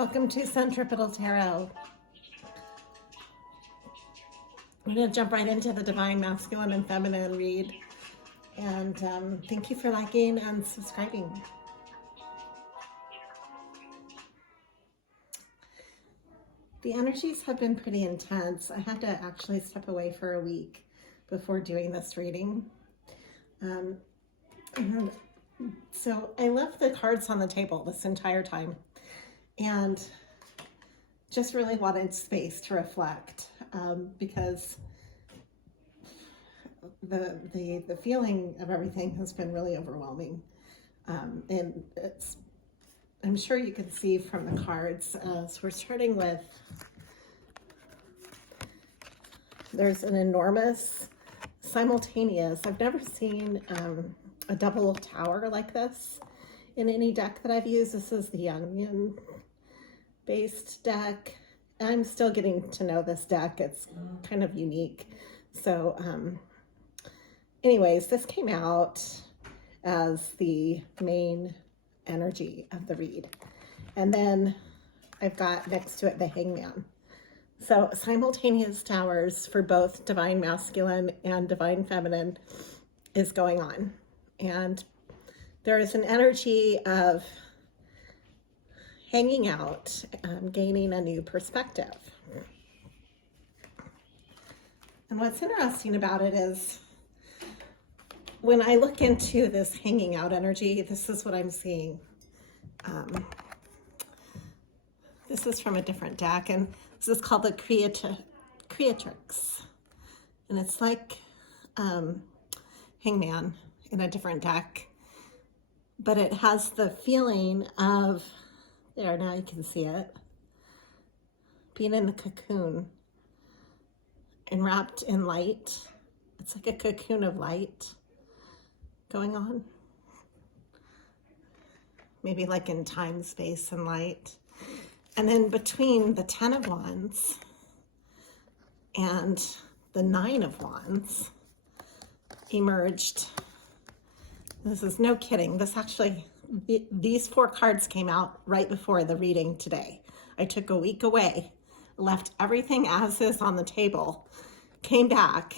Welcome to Centripetal Tarot. We're going to jump right into the Divine Masculine and Feminine read. And thank you for liking and subscribing. The energies have been pretty intense. I had to actually step away for a week before doing this reading. So I left the cards on the table this entire time and just really wanted space to reflect because the feeling of everything has been really overwhelming. And I'm sure you can see from the cards. So we're starting with, there's an enormous simultaneous, I've never seen a double tower like this in any deck that I've used. This is the jungian based deck. I'm still getting to know this deck. It's kind of unique. So anyways, this came out as the main energy of the read. And then I've got next to it the Hangman. So Simultaneous Towers for both Divine Masculine and Divine Feminine is going on. And there is an energy of hanging out, gaining a new perspective. And what's interesting about it is when I look into this hanging out energy, this is what I'm seeing. This is from a different deck, and this is called the Creatrix. And it's like Hangman in a different deck, but it has the feeling of, there, now you can see it, being in the cocoon and wrapped in light. It's like a cocoon of light going on. Maybe like in time, space, and light. And then between the 10 of Wands and the 9 of Wands emerged, this is no kidding, this actually, these 4 cards came out right before the reading today. I took a week away, left everything as is on the table, came back,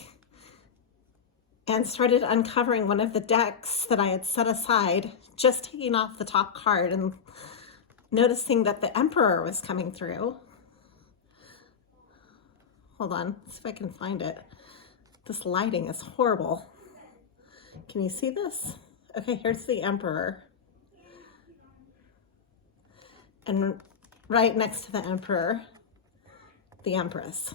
and started uncovering one of the decks that I had set aside, just taking off the top card and noticing that the Emperor was coming through. Hold on, see if I can find it. This lighting is horrible. Can you see this? Okay, here's the Emperor. And right next to the Emperor, the Empress.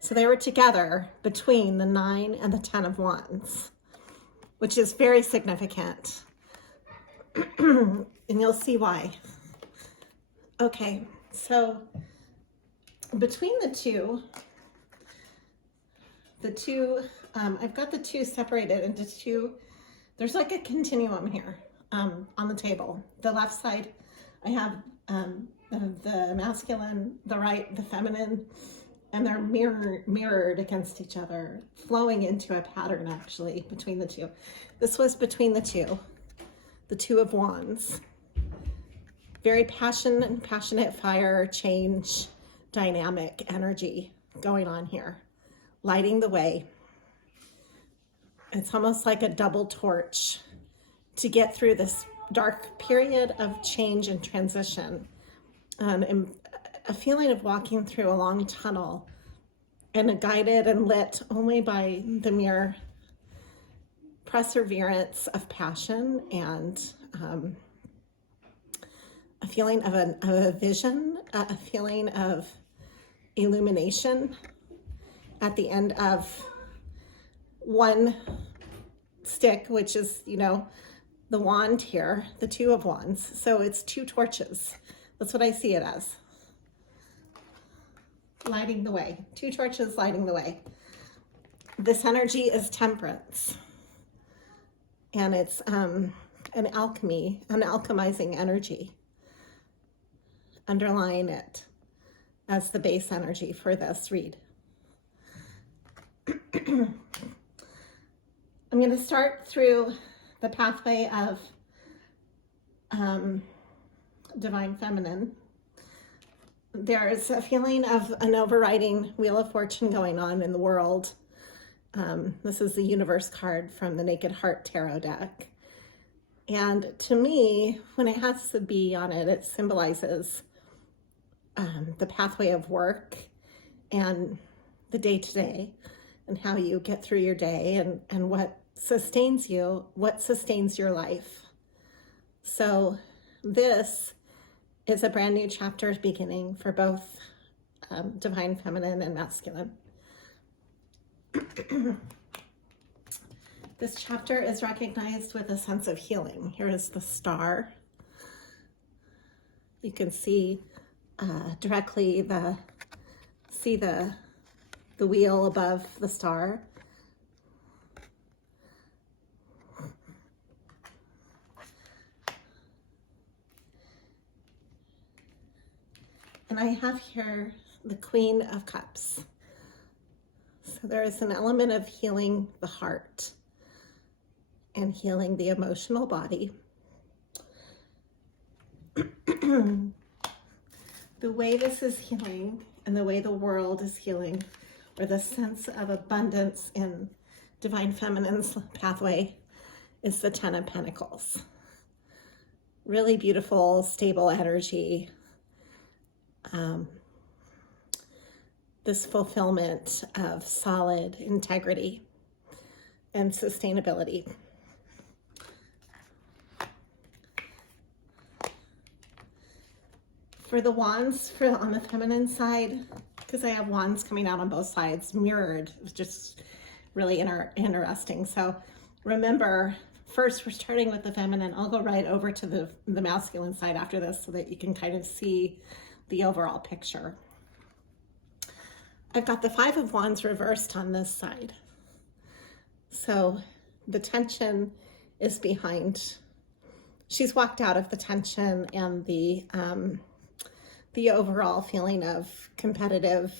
So they were together between the 9 and the 10 of Wands, which is very significant. And you'll see why. Okay, so between the two, I've got the two separated into two. There's like a continuum here on the table. The left side, I have the masculine, the right, the feminine, and they're mirrored against each other, flowing into a pattern actually between the two. This was between the two of Wands. Very passionate fire, change, dynamic energy going on here, lighting the way. It's almost like a double torch to get through this dark period of change and transition. And a feeling of walking through a long tunnel and guided and lit only by the mere perseverance of passion and a feeling of a vision, a feeling of illumination at the end of one stick, which is, you know, the wand here, the 2 of Wands. So it's 2 torches. That's what I see it as. Lighting the way. 2 torches lighting the way. This energy is temperance. And it's an alchemy, an alchemizing energy underlying it as the base energy for this read. I'm going to start through the pathway of divine feminine, there's a feeling of an overriding Wheel of Fortune going on in the world. This is the Universe card from the Naked Heart Tarot deck. And to me, when it has the bee on it, it symbolizes the pathway of work and the day-to-day and how you get through your day and what sustains you, what sustains your life. So this is a brand new chapter beginning for both divine feminine and masculine. This chapter is recognized with a sense of healing. Here is the star. You can see directly the wheel above the star. And I have here the Queen of Cups. So there is an element of healing the heart and healing the emotional body. The way this is healing and the way the world is healing, or the sense of abundance in divine feminine's pathway, is the Ten of Pentacles. Really beautiful, stable energy. This fulfillment of solid integrity and sustainability. For the wands, on the feminine side, because I have wands coming out on both sides, mirrored, it was just really interesting. So remember, first we're starting with the feminine. I'll go right over to the masculine side after this so that you can kind of see the overall picture. I've got the Five of Wands reversed on this side. So the tension is behind. She's walked out of the tension and the overall feeling of competitive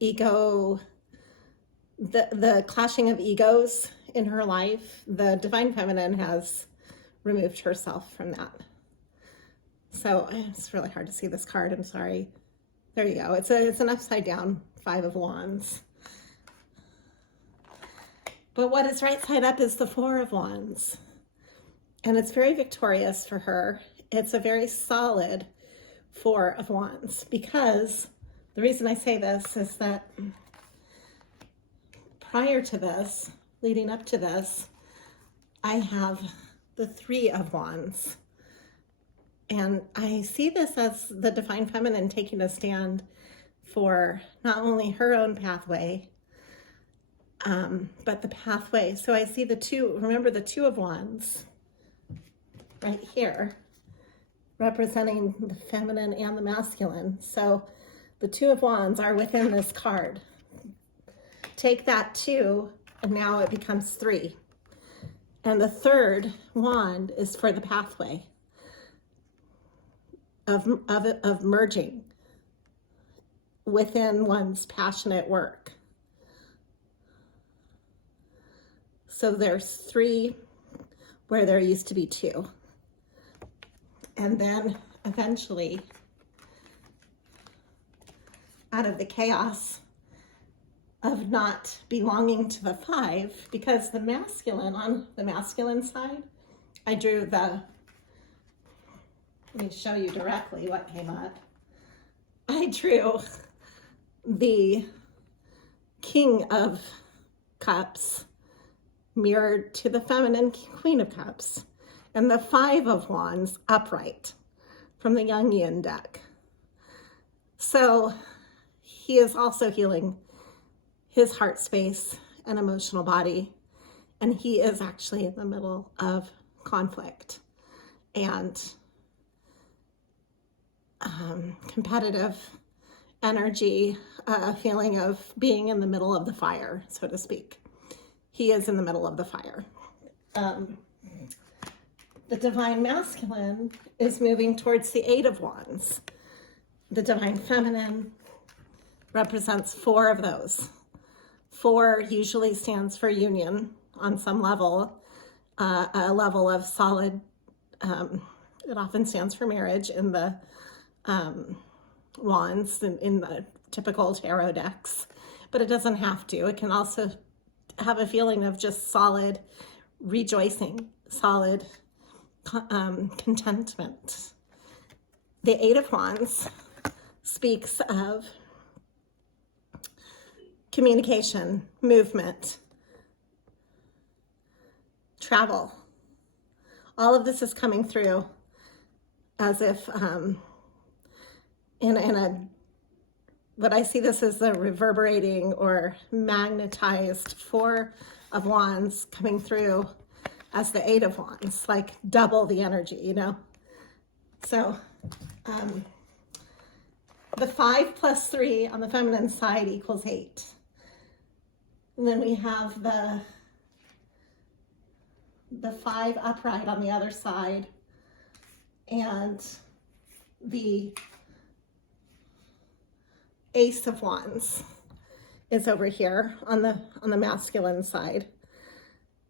ego, the clashing of egos in her life. The divine feminine has removed herself from that. So it's really hard to see this card, I'm sorry. There you go. It's an upside down Five of Wands. But what is right side up is the Four of Wands. And it's very victorious for her. It's a very solid Four of Wands, because the reason I say this is that prior to this, leading up to this, I have the Three of Wands. And I see this as the divine feminine taking a stand for not only her own pathway, but the pathway. So I see the two, remember the Two of Wands right here, representing the feminine and the masculine. So the Two of Wands are within this card. Take that two, and now it becomes three. And the third wand is for the pathway of merging within one's passionate work. So there's three where there used to be two. And then eventually, out of the chaos of not belonging to the five, because the masculine, on the masculine side, I drew the, let me show you directly what came up. I drew the King of Cups mirrored to the feminine Queen of Cups, and the Five of Wands upright from the Jungian deck. So he is also healing his heart space and emotional body, and he is actually in the middle of conflict and competitive energy, a feeling of being in the middle of the fire, so to speak. He is in the middle of the fire. The divine masculine is moving towards the Eight of Wands. The divine feminine represents four of those. Four usually stands for union on some level, a level of solid It often stands for marriage in the wands in the typical tarot decks, but it doesn't have to. It can also have a feeling of just solid rejoicing, solid contentment. The Eight of Wands speaks of communication, movement, travel. All of this is coming through as if in a, what I see this as the reverberating or magnetized Four of Wands coming through as the Eight of Wands, like double the energy, you know? So the 5 plus 3 on the feminine side equals 8. And then we have the 5 upright on the other side, and the Ace of Wands is over here on the masculine side.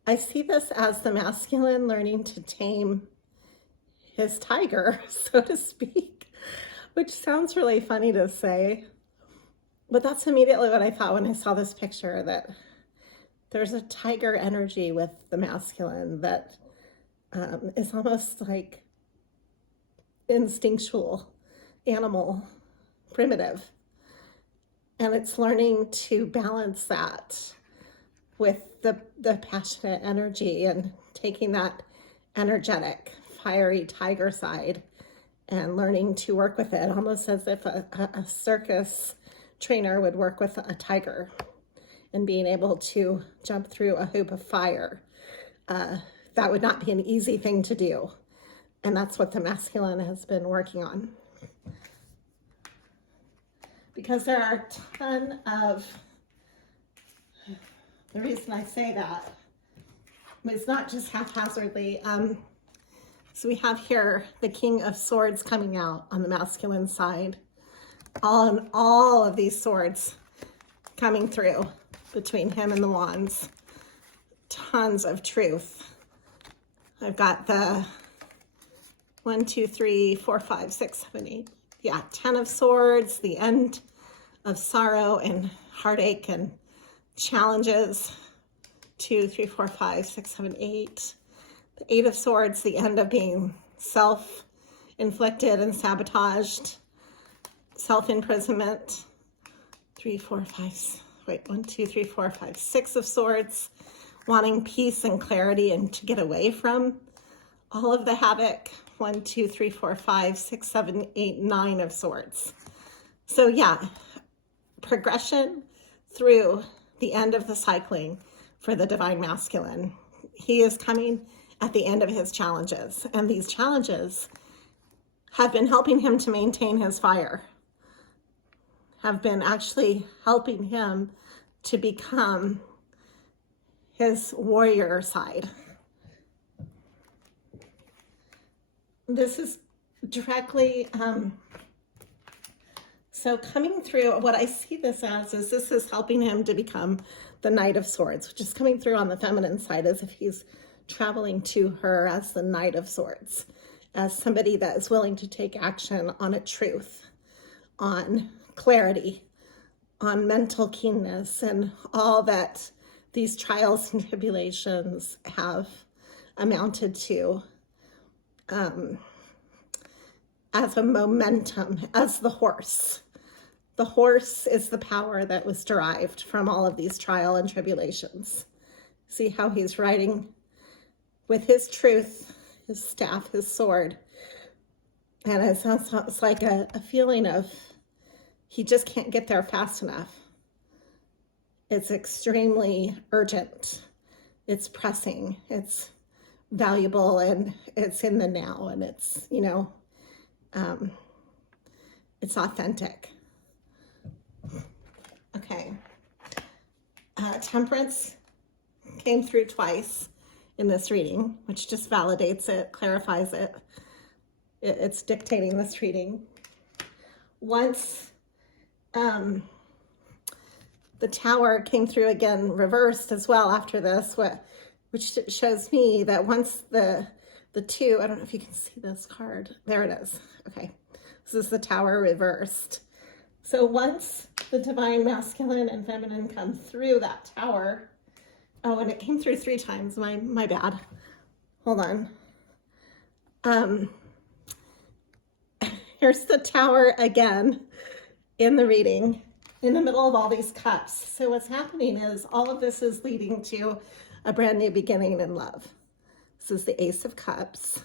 I see this as the masculine learning to tame his tiger, so to speak, which sounds really funny to say, but that's immediately what I thought when I saw this picture, that there's a tiger energy with the masculine that is almost like instinctual, animal, primitive. And it's learning to balance that with the passionate energy and taking that energetic, fiery tiger side and learning to work with it, almost as if a circus trainer would work with a tiger, and being able to jump through a hoop of fire. That would not be an easy thing to do. And that's what the masculine has been working on. Because there are a ton of, the reason I say that is not just haphazardly. So we have here the King of Swords coming out on the masculine side. All of these swords coming through between him and the wands. Tons of truth. I've got the 1, 2, 3, 4, 5, 6, 7, 8. Yeah, 10 of Swords, the end of sorrow and heartache and challenges. 2, 3, 4, 5, 6, 7, 8. The 8 of Swords, the end of being self-inflicted and sabotaged. Self-imprisonment. 3, 4, 5, wait, 1, 2, 3, 4, 5, 6 of Swords. Wanting peace and clarity and to get away from all of the havoc. 1, 2, 3, 4, 5, 6, 7, 8, 9 of Swords. So yeah, progression through the end of the cycling for the divine masculine. He is coming at the end of his challenges, and these challenges have been helping him to maintain his fire, have been actually helping him to become his warrior side. This is directly, so coming through, what I see this as is this is helping him to become the Knight of Swords, which is coming through on the feminine side as if he's traveling to her as the Knight of Swords, as somebody that is willing to take action on a truth, on clarity, on mental keenness, and all that these trials and tribulations have amounted to, as a momentum, as the horse. The horse is the power that was derived from all of these trial and tribulations. See how he's riding with his truth, his staff, his sword. And it sounds like a feeling of he just can't get there fast enough. It's extremely urgent. It's pressing. It's valuable, and it's in the now, and it's, you know, it's authentic. Okay. Temperance came through twice in this reading, which just validates it, clarifies it. It's dictating this reading. Once the Tower came through again reversed as well after this, which shows me that once the the two, I don't know if you can see this card. There it is. Okay. This is the Tower reversed. So once the divine masculine and feminine come through that tower, oh, and it came through 3 times, my bad. Hold on. Here's the Tower again in the reading, in the middle of all these cups. So what's happening is all of this is leading to a brand new beginning in love. This is the Ace of Cups.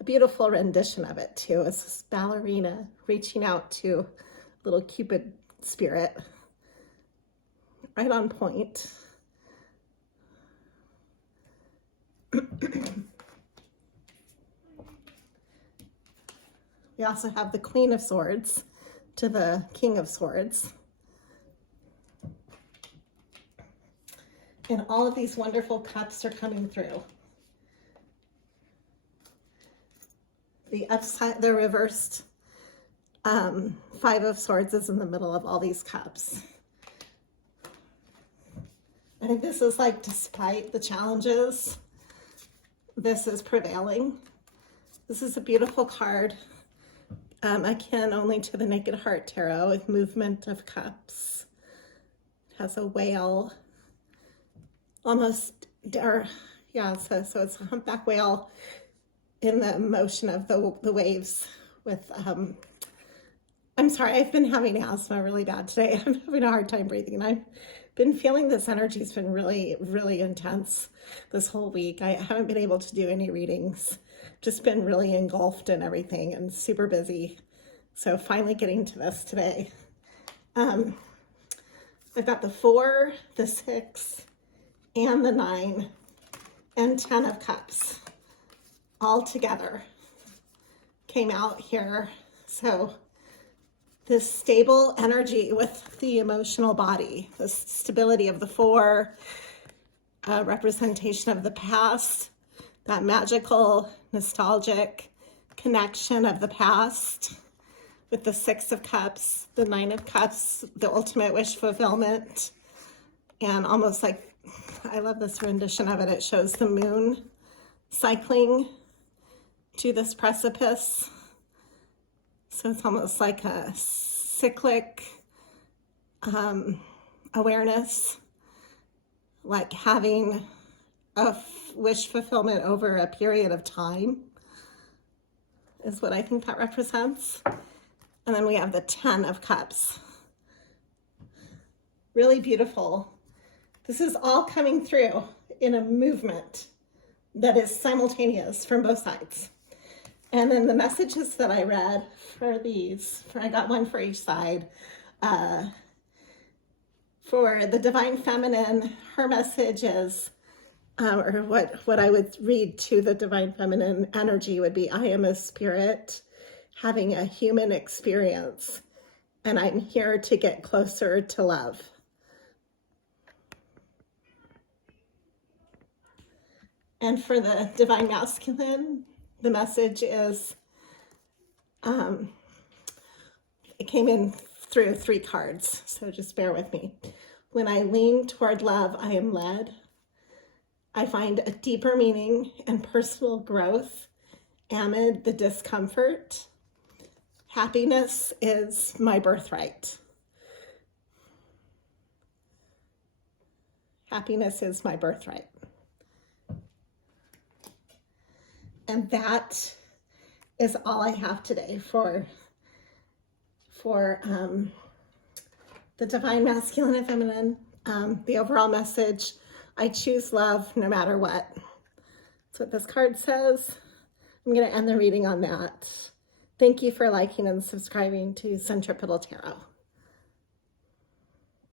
A beautiful rendition of it too. It's this ballerina reaching out to little Cupid spirit. Right on point. We also have the Queen of Swords to the King of Swords. And all of these wonderful cups are coming through. The upside, the reversed 5 of Swords is in the middle of all these cups. I think this is like, despite the challenges, this is prevailing. This is a beautiful card. Akin only to the Naked Heart Tarot with movement of cups. It has a whale, almost, so it's a humpback whale in the motion of the waves with, I'm sorry, I've been having asthma really bad today. I'm having a hard time breathing, and I've been feeling this energy's been really, really intense this whole week. I haven't been able to do any readings. Just been really engulfed in everything and super busy. So finally getting to this today. I've got the 4, the 6, and the 9, and 10 of Cups all together came out here. So this stable energy with the emotional body, the stability of the 4, representation of the past, that magical, nostalgic connection of the past, with the 6 of Cups, the 9 of Cups, the ultimate wish fulfillment, and almost like, I love this rendition of it. It shows the moon cycling to this precipice. So it's almost like a cyclic awareness, like having a wish fulfillment over a period of time is what I think that represents. And then we have the 10 of Cups. Really beautiful. This is all coming through in a movement that is simultaneous from both sides. And then the messages that I read for these, I got one for each side. For the Divine Feminine, her message is, or what I would read to the Divine Feminine energy would be, I am a spirit having a human experience, and I'm here to get closer to love. And for the Divine Masculine, the message is, it came in through 3 cards, so just bear with me. When I lean toward love, I am led. I find a deeper meaning and personal growth amid the discomfort. Happiness is my birthright. Happiness is my birthright. And that is all I have today for the Divine Masculine and Feminine. The overall message, I choose love no matter what. That's what this card says. I'm going to end the reading on that. Thank you for liking and subscribing to Centripetal Tarot.